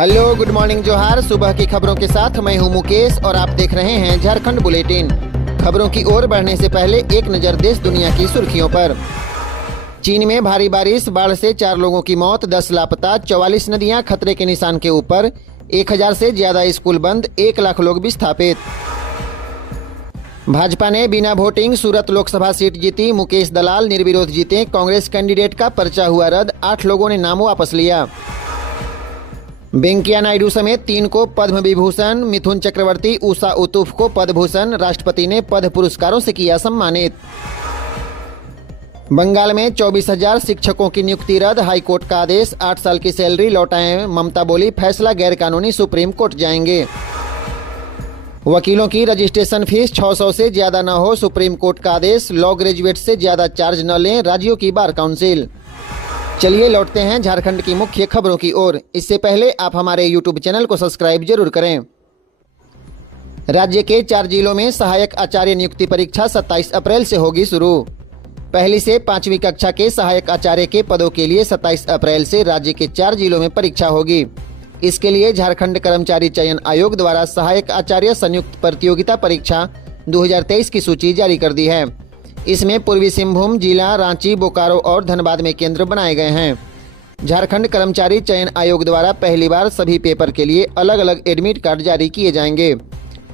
Hello, good morning, जोहार। सुबह की खबरों के साथ मैं हूं मुकेश और आप देख रहे हैं झारखंड बुलेटिन। खबरों की ओर बढ़ने से पहले एक नज़र देश दुनिया की सुर्खियों पर। चीन में भारी बारिश, बाढ़ से 4 लोगों की मौत, 10 लापता, 44 नदियां खतरे के निशान के ऊपर, 1000 से ज्यादा स्कूल बंद, 1 लाख लोग विस्थापित। भाजपा ने बिना वोटिंग सूरत लोकसभा सीट जीती, मुकेश दलाल निर्विरोध जीते, कांग्रेस कैंडिडेट का पर्चा हुआ रद्द, 8 लोगों ने नाम वापस लिया। वेंकैया नायडू समेत 3 को पद्म विभूषण, मिथुन चक्रवर्ती, उषा उतुफ को पद्म भूषण, राष्ट्रपति ने पद्म पुरस्कारों से किया सम्मानित। बंगाल में 24,000 शिक्षकों की नियुक्ति रद्द, हाईकोर्ट का आदेश, 8 साल की सैलरी लौटाएं, ममता बोली फैसला गैरकानूनी, सुप्रीम कोर्ट जाएंगे। वकीलों की रजिस्ट्रेशन फीस 600 से ज्यादा न हो, सुप्रीम कोर्ट का आदेश, लॉ ग्रेजुएट से ज्यादा चार्ज न लें, राज्यों की बार काउंसिल। चलिए लौटते हैं झारखंड की मुख्य खबरों की ओर। इससे पहले आप हमारे यूट्यूब चैनल को सब्सक्राइब जरूर करें। राज्य के 4 जिलों में सहायक आचार्य नियुक्ति परीक्षा 27 अप्रैल से होगी शुरू। पहली से 5वीं कक्षा के सहायक आचार्य के पदों के लिए 27 अप्रैल से राज्य के 4 जिलों में परीक्षा होगी। इसके लिए झारखंड कर्मचारी चयन आयोग द्वारा सहायक आचार्य संयुक्त प्रतियोगिता परीक्षा 2023 की सूची जारी कर दी है। इसमें पूर्वी सिंहभूम जिला, रांची, बोकारो और धनबाद में केंद्र बनाए गए हैं। झारखंड कर्मचारी चयन आयोग द्वारा पहली बार सभी पेपर के लिए अलग अलग एडमिट कार्ड जारी किए जाएंगे।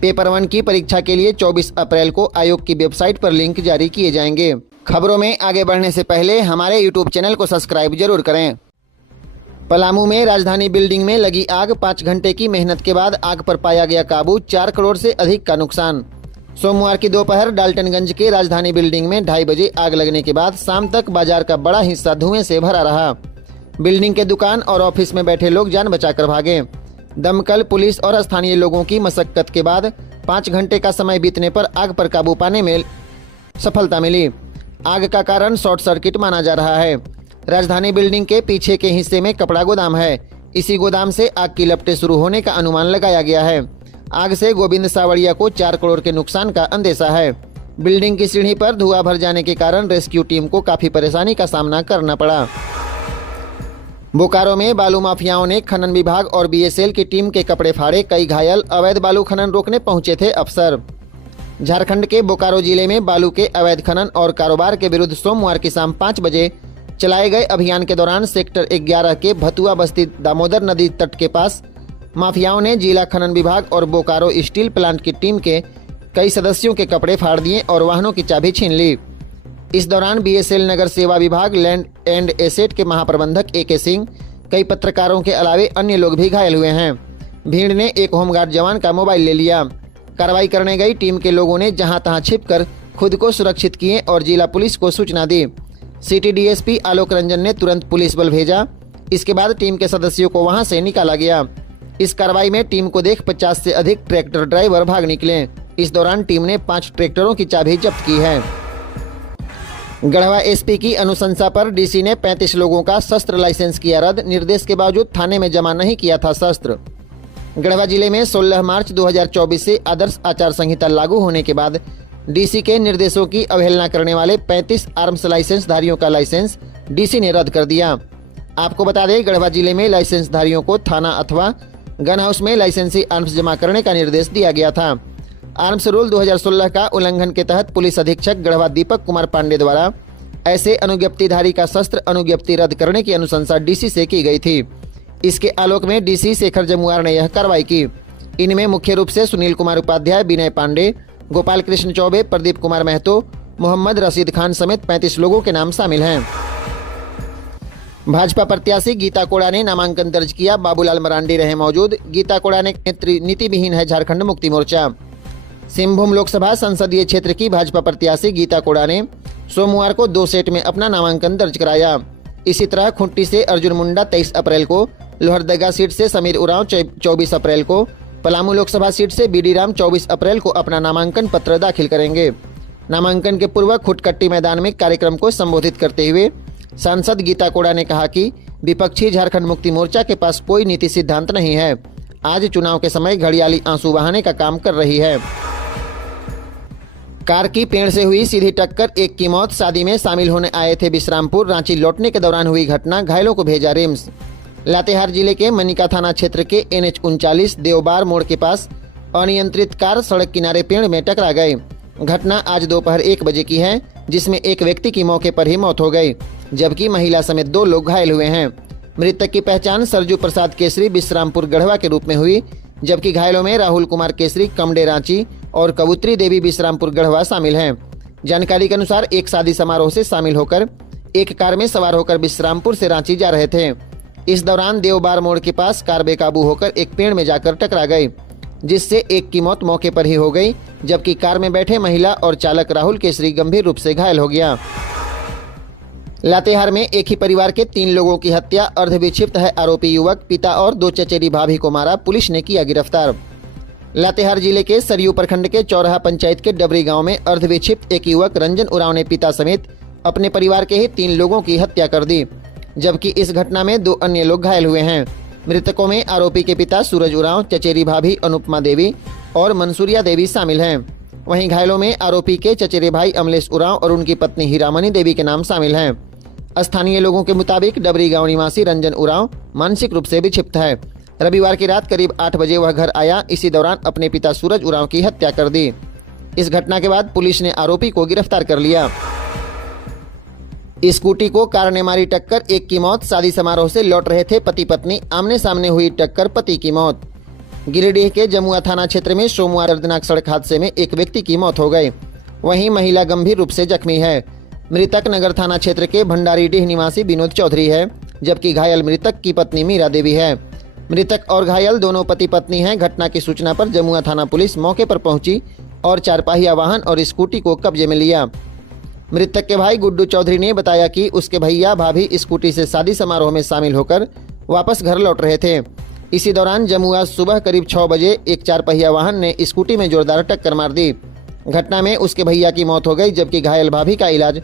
पेपर 1 की परीक्षा के लिए 24 अप्रैल को आयोग की वेबसाइट पर लिंक जारी किए जाएंगे। खबरों में आगे बढ़ने से पहले हमारे यूट्यूब चैनल को सब्सक्राइब जरूर करें। पलामू में राजधानी बिल्डिंग में लगी आग, 5 घंटे की मेहनत के बाद आग पर पाया गया काबू, 4 करोड़ से अधिक का नुकसान। सोमवार की दोपहर डाल्टनगंज के राजधानी बिल्डिंग में 2:30 बजे आग लगने के बाद शाम तक बाजार का बड़ा हिस्सा धुएं से भरा रहा। बिल्डिंग के दुकान और ऑफिस में बैठे लोग जान बचाकर भागे। दमकल, पुलिस और स्थानीय लोगों की मशक्कत के बाद 5 घंटे का समय बीतने पर आग पर काबू पाने में सफलता मिली। आग का कारण शॉर्ट सर्किट माना जा रहा है। राजधानी बिल्डिंग के पीछे के हिस्से में कपड़ा गोदाम है। इसी गोदाम से आग की लपटें शुरू होने का अनुमान लगाया गया है। आग से गोविंद सावड़िया को 4 करोड़ के नुकसान का अंदेशा है। बिल्डिंग की सीढ़ी पर धुआं भर जाने के कारण रेस्क्यू टीम को काफी परेशानी का सामना करना पड़ा। बोकारो में बालू माफियाओं ने खनन विभाग और बीएसएल की टीम के कपड़े फाड़े, कई घायल, अवैध बालू खनन रोकने पहुंचे थे अफसर। झारखंड के बोकारो जिले में बालू के अवैध खनन और कारोबार के विरुद्ध सोमवार की शाम 5 बजे चलाए गए अभियान के दौरान सेक्टर 11 के भतुआ बस्ती दामोदर नदी तट के पास माफियाओं ने जिला खनन विभाग और बोकारो स्टील प्लांट की टीम के कई सदस्यों के कपड़े फाड़ दिए और वाहनों की चाबी छीन ली। इस दौरान बीएसएल नगर सेवा विभाग लैंड एंड एसेट के महाप्रबंधक AK सिंह, कई पत्रकारों के अलावे अन्य लोग भी घायल हुए हैं। भीड़ ने एक होमगार्ड जवान का मोबाइल ले लिया। कार्रवाई करने गई टीम के लोगों ने जहां तहां छिपकर खुद को सुरक्षित किए और जिला पुलिस को सूचना दी। सिटी DSP आलोक रंजन ने तुरंत पुलिस बल भेजा। इसके बाद टीम के सदस्यों को वहां से निकाला गया। इस कार्रवाई में टीम को देख 50 से अधिक ट्रैक्टर ड्राइवर भाग निकले। इस दौरान टीम ने 5 ट्रैक्टरों की चाबी जब्त की है। गढ़वा SP की अनुशंसा पर DC ने 35 लोगों का शस्त्र लाइसेंस किया रद्द, निर्देश के बावजूद थाने में जमा नहीं किया था शस्त्र। गढ़वा जिले में 16 मार्च 2024 से आदर्श आचार संहिता लागू होने के बाद DC के निर्देशों की अवहेलना करने वाले 35 आर्म्स लाइसेंस धारियों का लाइसेंस DC ने रद्द कर दिया। आपको बता दें, गढ़वा जिले में लाइसेंस धारियों को थाना अथवा गन हाउस में लाइसेंसी आर्म्स जमा करने का निर्देश दिया गया था। आर्म्स रूल 2016 का उल्लंघन के तहत पुलिस अधीक्षक गढ़वा दीपक कुमार पांडे द्वारा ऐसे अनुज्ञप्तिधारी का शस्त्र अनुज्ञप्ति रद्द करने की अनुशंसा DC से की गई थी। इसके आलोक में DC शेखर जमुआर ने यह कार्रवाई की। इनमें मुख्य रूप से सुनील कुमार उपाध्याय, विनय पांडे, गोपाल कृष्ण चौबे, प्रदीप कुमार महतो, मोहम्मद रशीद खान समेत 35 लोगों के नाम शामिल हैं। भाजपा प्रत्याशी गीता कोड़ा ने नामांकन दर्ज किया, बाबूलाल मरांडी रहे मौजूद। गीता कोड़ा ने नीति विहीन है झारखंड मुक्ति मोर्चा। सिंहभूम लोकसभा संसदीय क्षेत्र की भाजपा प्रत्याशी गीता कोड़ा ने सोमवार को 2 सेट में अपना नामांकन दर्ज कराया। इसी तरह खुंटी से अर्जुन मुंडा 23 अप्रैल को, लोहरदगा सीट से समीर उरांव 24 अप्रैल को, पलामू लोकसभा सीट से BD राम 24 अप्रैल को अपना नामांकन पत्र दाखिल करेंगे। नामांकन के पूर्व खुटकट्टी मैदान में कार्यक्रम को संबोधित करते हुए सांसद गीता कोड़ा ने कहा कि विपक्षी झारखंड मुक्ति मोर्चा के पास कोई नीति सिद्धांत नहीं है। आज चुनाव के समय घड़ियाली आंसू बहाने का काम कर रही है। कार की पेड़ से हुई सीधी टक्कर, एक की मौत। शादी में शामिल होने आए थे विश्रामपुर, रांची लौटने के दौरान हुई घटना, घायलों को भेजा रिम्स। लातेहार जिले के मनिका थाना क्षेत्र के NH 39 देवबार मोड़ के पास अनियंत्रित कार सड़क किनारे पेड़ में टकरा गई। घटना आज दोपहर 1 बजे की है, जिसमें एक व्यक्ति की मौके पर ही मौत हो गई, जबकि महिला समेत 2 लोग घायल हुए हैं। मृतक की पहचान सरजू प्रसाद केसरी विश्रामपुर गढ़वा के रूप में हुई, जबकि घायलों में राहुल कुमार केसरी कमडे रांची और कबूतरी देवी विश्रामपुर गढ़वा शामिल हैं। जानकारी के अनुसार एक शादी समारोह से शामिल होकर एक कार में सवार होकर विश्रामपुर से रांची जा रहे थे। इस दौरान देवबार मोड़ के पास कार बेकाबू होकर एक पेड़ में जाकर टकरा गई, जिससे एक की मौत मौके पर ही हो गई, जबकि कार में बैठे महिला और चालक राहुल केसरी गंभीर रूप से घायल हो गया। लातेहार में एक ही परिवार के 3 लोगों की हत्या, अर्धविक्षिप्त है आरोपी युवक, पिता और 2 चचेरी भाभी को मारा, पुलिस ने किया गिरफ्तार। लातेहार जिले के सरयू प्रखंड के चौराहा पंचायत के डबरी गांव में अर्धविक्षिप्त एक युवक रंजन उरांव ने पिता समेत अपने परिवार के ही 3 लोगों की हत्या कर दी, जबकि इस घटना में 2 अन्य लोग घायल हुए हैं। मृतकों में आरोपी के पिता सूरज उरांव, चचेरी भाभी अनुपमा देवी और मंसूरिया देवी शामिल हैं। वहीं घायलों में आरोपी के चचेरे भाई अमलेश उरांव और उनकी पत्नी हीरामणि देवी के नाम शामिल हैं। स्थानीय लोगों के मुताबिक डबरी गांव निवासी रंजन उरांव मानसिक रूप से विक्षिप्त है। रविवार की रात करीब 8 बजे वह घर आया, इसी दौरान अपने पिता सूरज उरांव की हत्या कर दी। इस घटना के बाद पुलिस ने आरोपी को गिरफ्तार कर लिया। स्कूटी को कार ने मारी टक्कर, एक की मौत। शादी समारोह से लौट रहे थे पति पत्नी, आमने सामने हुई टक्कर, पति की मौत। गिरिडीह के जमुआ थाना क्षेत्र में सोमवार दर्दनाक सड़क हादसे में एक व्यक्ति की मौत हो गई, वहीं महिला गंभीर रूप से जख्मी है। मृतक नगर थाना क्षेत्र के भंडारीडीह निवासी विनोद चौधरी है, जबकि घायल मृतक की पत्नी मीरा देवी है। मृतक और घायल दोनों पति पत्नी हैं। घटना की सूचना पर जमुआ थाना पुलिस मौके पर पहुंची और 4 पहिया वाहन और स्कूटी को कब्जे में लिया। मृतक के भाई गुड्डू चौधरी ने बताया कि उसके भैया भाभी स्कूटी से शादी समारोह में शामिल होकर वापस घर लौट रहे थे। इसी दौरान जमुआ सुबह करीब 6 बजे एक 4 पहिया वाहन ने स्कूटी में जोरदार टक्कर मार दी। घटना में उसके भैया की मौत हो गई, जबकि घायल भाभी का इलाज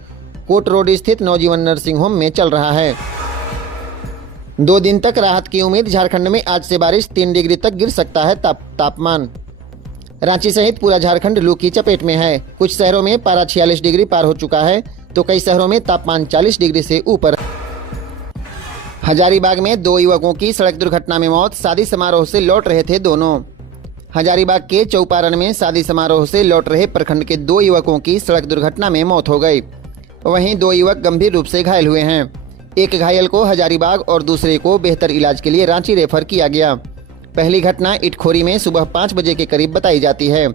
कोट रोड स्थित नवजीवन नर्सिंग होम में चल रहा है। 2 दिन तक राहत की उम्मीद। झारखंड में आज से बारिश, 3 डिग्री तक गिर सकता है तापमान। रांची सहित पूरा झारखंड लू की चपेट में है। कुछ शहरों में पारा 46 डिग्री पार हो चुका है, तो कई शहरों में तापमान 40 डिग्री से ऊपर। हजारीबाग में 2 युवकों की सड़क दुर्घटना में मौत, शादी समारोह से लौट रहे थे दोनों। हजारीबाग के चौपारण में शादी समारोह से लौट रहे प्रखंड के 2 युवकों की सड़क दुर्घटना में मौत हो गई, वहीं 2 युवक गंभीर रूप से घायल हुए हैं। एक घायल को हजारीबाग और दूसरे को बेहतर इलाज के लिए रांची रेफर किया गया। पहली घटना इटखोरी में सुबह 5 बजे के करीब बताई जाती है,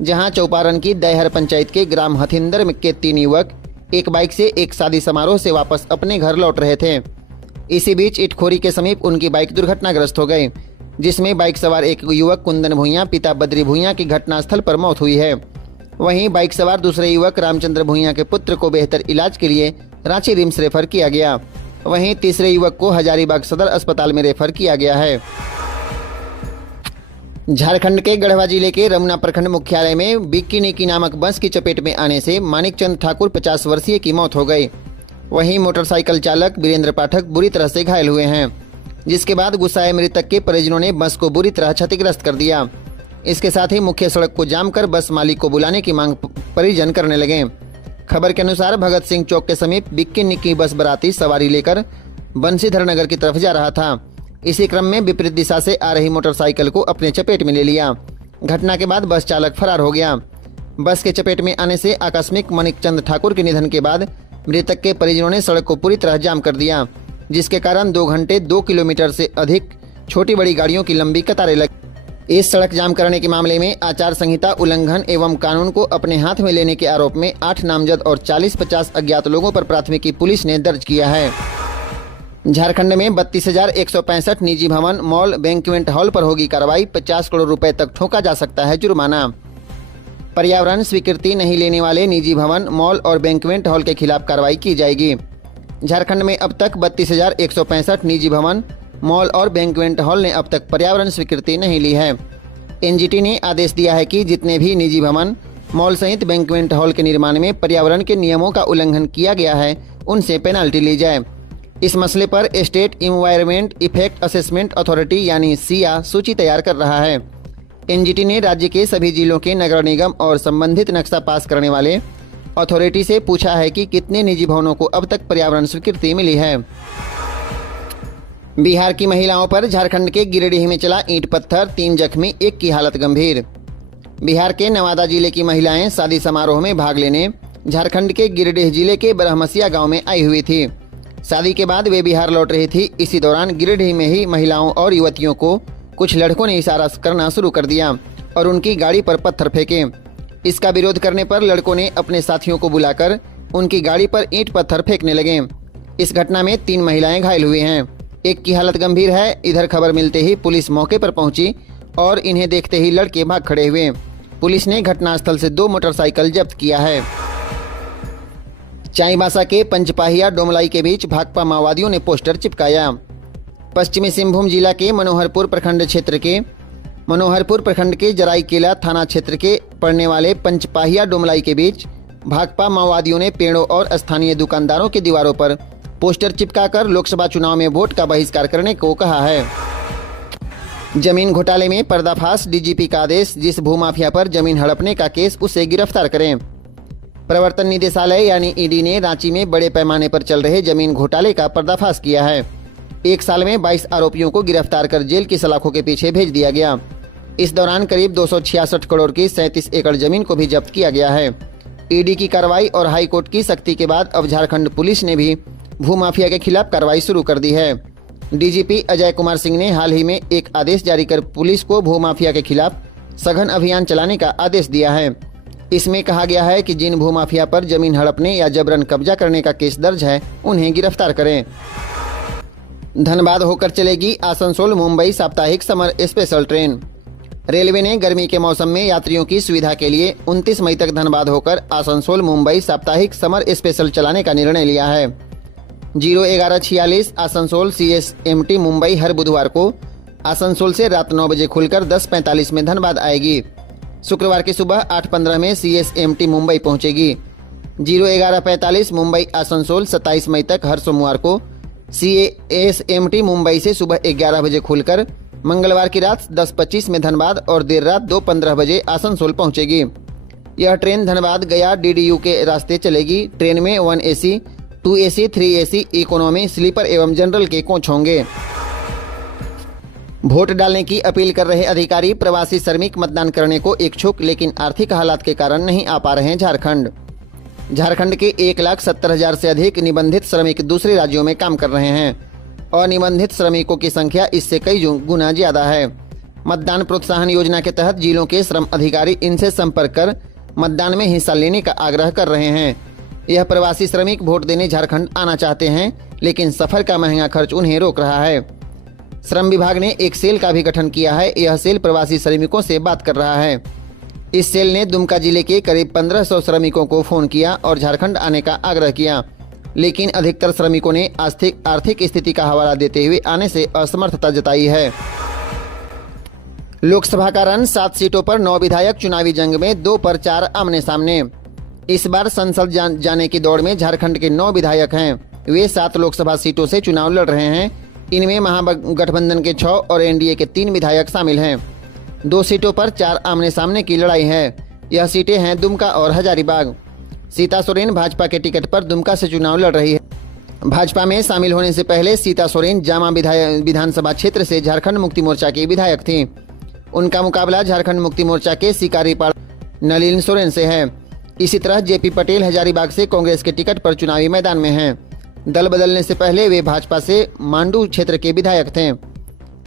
जहां चौपारण की दैहर पंचायत के ग्राम हथिंदर के 3 युवक एक बाइक से एक शादी समारोह से वापस अपने घर लौट रहे थे। इसी बीच इटखोरी के समीप उनकी बाइक दुर्घटनाग्रस्त हो गई, जिसमें बाइक सवार एक युवक कुंदन भुइयां पिता बद्री भुइयां की घटनास्थल पर मौत हुई है। वहीं बाइक सवार दूसरे युवक रामचंद्र भुइयां के पुत्र को बेहतर इलाज के लिए रांची रिम्स रेफर किया गया। वहीं तीसरे युवक को हजारीबाग सदर अस्पताल में रेफर किया गया है। झारखंड के गढ़वा जिले के रमुना प्रखंड मुख्यालय में बिक्की निकी नामक बस की चपेट में आने से मानिकचंद ठाकुर 50 वर्षीय की मौत हो गई। वहीं मोटरसाइकिल चालक वीरेंद्र पाठक बुरी तरह से घायल हुए हैं, जिसके बाद गुस्साए मृतक के परिजनों ने बस को बुरी तरह क्षतिग्रस्त कर दिया। इसके साथ ही मुख्य सड़क को जाम कर बस मालिक को बुलाने की मांग परिजन करने लगे। खबर के अनुसार भगत सिंह चौक के समीप बिक्की निकी बस बाराती सवारी लेकर बंशीधर नगर की तरफ जा रहा था। इसी क्रम में विपरीत दिशा से आ रही मोटरसाइकिल को अपने चपेट में ले लिया। घटना के बाद बस चालक फरार हो गया। बस के चपेट में आने से आकस्मिक मानिकचंद ठाकुर के निधन के बाद मृतक के परिजनों ने सड़क को पूरी तरह जाम कर दिया, जिसके कारण 2 घंटे 2 किलोमीटर से अधिक छोटी बड़ी गाड़ियों की लंबी कतारें लगी। इस सड़क जाम करने के मामले में आचार संहिता उल्लंघन एवं कानून को अपने हाथ में लेने के आरोप में 8 नामजद और 40-50 अज्ञात लोगों पर प्राथमिकी पुलिस ने दर्ज किया है। झारखंड में 32,165 निजी भवन, मॉल, बैंक्वेट हॉल पर होगी कार्रवाई। 50 करोड़ रुपए तक ठोका जा सकता है जुर्माना। पर्यावरण स्वीकृति नहीं लेने वाले निजी भवन, मॉल और बैंक्वेट हॉल के खिलाफ कार्रवाई की जाएगी। झारखंड में अब तक 32,165 निजी भवन, मॉल और बैंक्वेट हॉल ने अब तक पर्यावरण स्वीकृति नहीं ली है। एनजीटी ने आदेश दिया है कि जितने भी निजी भवन, मॉल सहित बैंक्वेट हॉल के निर्माण में पर्यावरण के नियमों का उल्लंघन किया गया है, उनसे पेनाल्टी ली जाए। इस मसले पर state environment effect assessment authority यानी सिया सूची तैयार कर रहा है। एनजीटी ने राज्य के सभी जिलों के नगर निगम और संबंधित नक्शा पास करने वाले अथॉरिटी से पूछा है कि कितने निजी भवनों को अब तक पर्यावरण स्वीकृति मिली है। बिहार की महिलाओं पर झारखंड के गिरिडीह में चला ईंट पत्थर, 3 जख्मी, 1 की हालत गंभीर। बिहार के नवादा जिले की महिलाएं शादी समारोह में भाग लेने झारखंड के गिरिडीह जिले के बरहमसिया गांव में आई हुई थी। शादी के बाद वे बिहार लौट रही थी। इसी दौरान गिरिडीह में ही महिलाओं और युवतियों को कुछ लड़कों ने इशारा करना शुरू कर दिया और उनकी गाड़ी पर पत्थर फेंके। इसका विरोध करने पर लड़कों ने अपने साथियों को बुलाकर उनकी गाड़ी पर ईंट पत्थर फेंकने लगे। इस घटना में 3 महिलाएं घायल हुई हैं, 1 की हालत गंभीर है। इधर खबर मिलते ही पुलिस मौके पर पहुंची और इन्हें देखते ही लड़के भाग खड़े हुए। पुलिस ने घटनास्थल से 2 मोटरसाइकिल जब्त किया है। चाईबासा के पंचपाहिया डोमलाई के बीच भाकपा माओवादियों ने पोस्टर चिपकाया। पश्चिमी सिंहभूम जिला के मनोहरपुर प्रखंड के जराईकेला थाना क्षेत्र के पड़ने वाले पंचपाहिया डोमलाई के बीच भाकपा माओवादियों ने पेड़ों और स्थानीय दुकानदारों की दीवारों पर पोस्टर चिपकाकर लोकसभा चुनाव में वोट का बहिष्कार करने को कहा है। जमीन घोटाले में पर्दाफाश, डीजीपी का आदेश, जिस भूमाफिया पर जमीन हड़पने का केस उसे गिरफ्तार करें। प्रवर्तन निदेशालय यानी ईडी ने रांची में बड़े पैमाने पर चल रहे जमीन घोटाले का पर्दाफाश किया है। 1 साल में 22 आरोपियों को गिरफ्तार कर जेल की सलाखों के पीछे भेज दिया गया। इस दौरान करीब 266 करोड़ की 37 एकड़ जमीन को भी जब्त किया गया है। ईडी की कार्रवाई और हाईकोर्ट की सख्ती के बाद अब झारखंड पुलिस ने भी भूमाफिया के खिलाफ कार्रवाई शुरू कर दी है। डीजीपी अजय कुमार सिंह ने हाल ही में एक आदेश जारी कर पुलिस को भूमाफिया के खिलाफ सघन अभियान चलाने का आदेश दिया है। इसमें कहा गया है कि जिन भूमाफिया पर जमीन हड़पने या जबरन कब्जा करने का केस दर्ज है उन्हें गिरफ्तार करें। धनबाद होकर चलेगी आसनसोल मुंबई साप्ताहिक समर स्पेशल ट्रेन। रेलवे ने गर्मी के मौसम में यात्रियों की सुविधा के लिए 29 मई तक धनबाद होकर आसनसोल मुंबई साप्ताहिक समर स्पेशल चलाने का निर्णय लिया है। 01146 आसनसोल CSMT मुंबई हर बुधवार को आसनसोल से रात 9 बजे खुलकर 10:45 में धनबाद आएगी। शुक्रवार की सुबह 8:15 में CSMT मुंबई पहुंचेगी। 01145 मुंबई आसनसोल 27 मई तक हर सोमवार को CSMT मुंबई से सुबह 11 बजे खुलकर मंगलवार की रात 10:25 में धनबाद और देर रात 2:15 बजे आसनसोल पहुंचेगी। यह ट्रेन धनबाद गया DDU के रास्ते चलेगी। ट्रेन में 1 AC, 2 AC, 3 AC, economy, sleeper एवं जनरल के कोच होंगे। वोट डालने की अपील कर रहे अधिकारी प्रवासी श्रमिक मतदान करने को इच्छुक, लेकिन आर्थिक हालात के कारण नहीं आ पा रहे हैं झारखंड के 1,70,000 से अधिक निबंधित श्रमिक दूसरे राज्यों में काम कर रहे हैं। अनिबंधित श्रमिकों की संख्या इससे कई गुना ज्यादा है। मतदान प्रोत्साहन योजना के तहत जिलों के श्रम अधिकारी इनसे संपर्क कर मतदान में हिस्सा लेने का आग्रह कर रहे हैं। यह प्रवासी श्रमिक वोट देने झारखंड आना चाहते हैं, लेकिन सफर का महंगा खर्च उन्हें रोक रहा है। श्रम विभाग ने एक सेल का भी गठन किया है। यह सेल प्रवासी श्रमिकों से बात कर रहा है। इस सेल ने दुमका जिले के करीब 1500 श्रमिकों को फोन किया और झारखंड आने का आग्रह किया, लेकिन अधिकतर श्रमिकों ने आर्थिक स्थिति का हवाला देते हुए आने से असमर्थता जताई है। लोकसभा का रन 7 सीटों पर 9 विधायक चुनावी जंग में 2 पर 4 आमने सामने। इस बार संसद जाने की दौड़ में झारखंड के 9 विधायक हैं। वे 7 लोकसभा सीटों से चुनाव लड़ रहे हैं। इनमें महागठबंधन के 6 और एनडीए के 3 विधायक शामिल हैं। 2 सीटों पर 4 आमने सामने की लड़ाई है। यह सीटें हैं दुमका और हजारीबाग। सीता सोरेन भाजपा के टिकट पर दुमका से चुनाव लड़ रही है। भाजपा में शामिल होने से पहले सीता सोरेन जामा विधानसभा क्षेत्र से झारखंड मुक्ति मोर्चा की विधायक थी। उनका मुकाबला झारखंड मुक्ति मोर्चा के सिकारीपाड़ नलिन सोरेन से है। इसी तरह जेपी पटेल हजारीबाग से कांग्रेस के टिकट पर चुनावी मैदान में हैं। दल बदलने से पहले वे भाजपा से मांडू क्षेत्र के विधायक थे।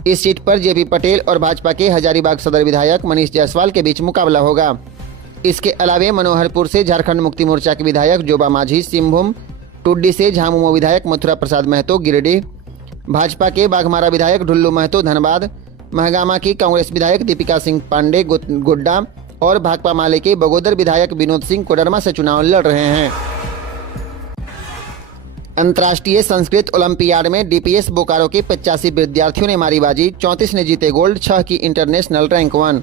इस सीट पर जेपी पटेल और भाजपा के हजारीबाग सदर विधायक मनीष जायसवाल के बीच मुकाबला होगा। इसके अलावे मनोहरपुर से झारखंड मुक्ति मोर्चा के विधायक जोबा माझी सिंहभूम, टुड्डी से झामुमो विधायक मथुरा प्रसाद महतो गिरिडीह, भाजपा के बाघमारा विधायक ढुल्लू महतो धनबाद, महगामा की कांग्रेस विधायक दीपिका सिंह पांडे गोड्डा और भाकपा माले के बगोदर विधायक विनोद सिंह कोडरमा से चुनाव लड़ रहे हैं। अंतर्राष्ट्रीय संस्कृत ओलंपियाड में डीपीएस बोकारो के 85 विद्यार्थियों ने मारी बाजी। 34 ने जीते गोल्ड, 6 की international rank 1।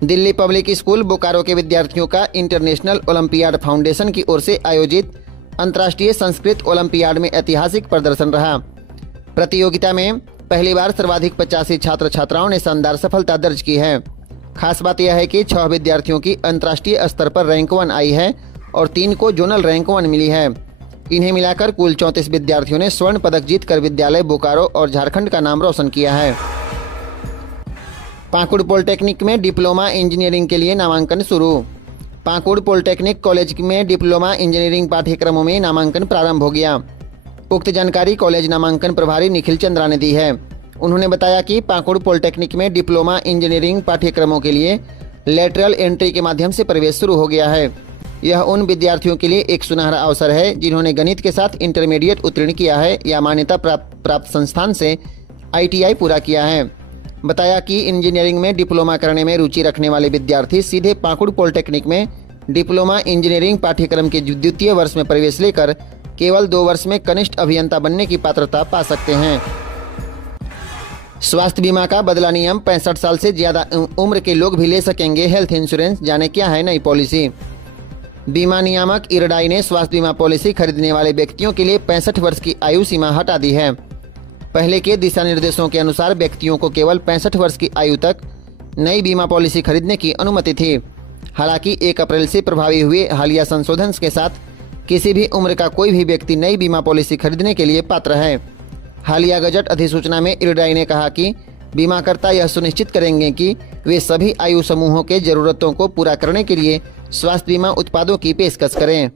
Delhi public school Bokaro के विद्यार्थियों का इंटरनेशनल ओलंपियाड फाउंडेशन की ओर से आयोजित अंतर्राष्ट्रीय संस्कृत ओलंपियाड में ऐतिहासिक प्रदर्शन रहा। प्रतियोगिता में पहली बार सर्वाधिक 85 छात्र छात्राओं ने शानदार सफलता दर्ज की है। खास बात यह है कि 6 विद्यार्थियों की अंतर्राष्ट्रीय स्तर पर रैंक 1 आई है और 3 को जोनल रैंक 1 मिली है। इन्हें मिलाकर कुल 34 विद्यार्थियों ने स्वर्ण पदक जीतकर विद्यालय बोकारो और झारखंड का नाम रोशन किया है। पाकुड़ पॉलिटेक्निक में डिप्लोमा इंजीनियरिंग के लिए नामांकन शुरू। पाकुड़ पॉलिटेक्निक कॉलेज में डिप्लोमा इंजीनियरिंग पाठ्यक्रमों में नामांकन प्रारंभ हो गया। उक्त जानकारी कॉलेज नामांकन प्रभारी निखिल चंद्रा ने दी है। उन्होंने बताया कि पाकुड़ पॉलिटेक्निक में डिप्लोमा इंजीनियरिंग पाठ्यक्रमों के लिए लेटरल एंट्री के माध्यम से प्रवेश शुरू हो गया है। यह उन विद्यार्थियों के लिए एक सुनहरा अवसर है जिन्होंने गणित के साथ इंटरमीडिएट उत्तीर्ण किया है या मान्यता प्राप्त संस्थान से ITI पूरा किया है। बताया कि इंजीनियरिंग में डिप्लोमा करने में रुचि रखने वाले विद्यार्थी सीधे पाकुड़ पॉलिटेक्निक में डिप्लोमा इंजीनियरिंग पाठ्यक्रम के द्वितीय वर्ष में प्रवेश लेकर केवल 2 वर्ष में कनिष्ठ अभियंता बनने की पात्रता पा सकते हैं। स्वास्थ्य बीमा का बदला नियम, 65 साल से ज्यादा उम्र के लोग भी ले सकेंगे हेल्थ इंश्योरेंस। जाने क्या है नई पॉलिसी। बीमा नियामक IRDAI ने स्वास्थ्य बीमा पॉलिसी खरीदने वाले व्यक्तियों के लिए 65 वर्ष की आयु सीमा हटा दी है। पहले के दिशा निर्देशों के अनुसार व्यक्तियों को केवल 65 वर्ष की आयु तक नई बीमा पॉलिसी खरीदने की अनुमति थी। हालांकि 1 अप्रैल से प्रभावी हुए हालिया संशोधन के साथ किसी भी उम्र का कोई भी व्यक्ति नई बीमा पॉलिसी खरीदने के लिए पात्र है। हालिया गजट अधिसूचना में IRDAI ने कहा कि बीमाकर्ता यह सुनिश्चित करेंगे कि वे सभी आयु समूहों के जरूरतों को पूरा करने के लिए स्वास्थ्य बीमा उत्पादों की पेशकश करें।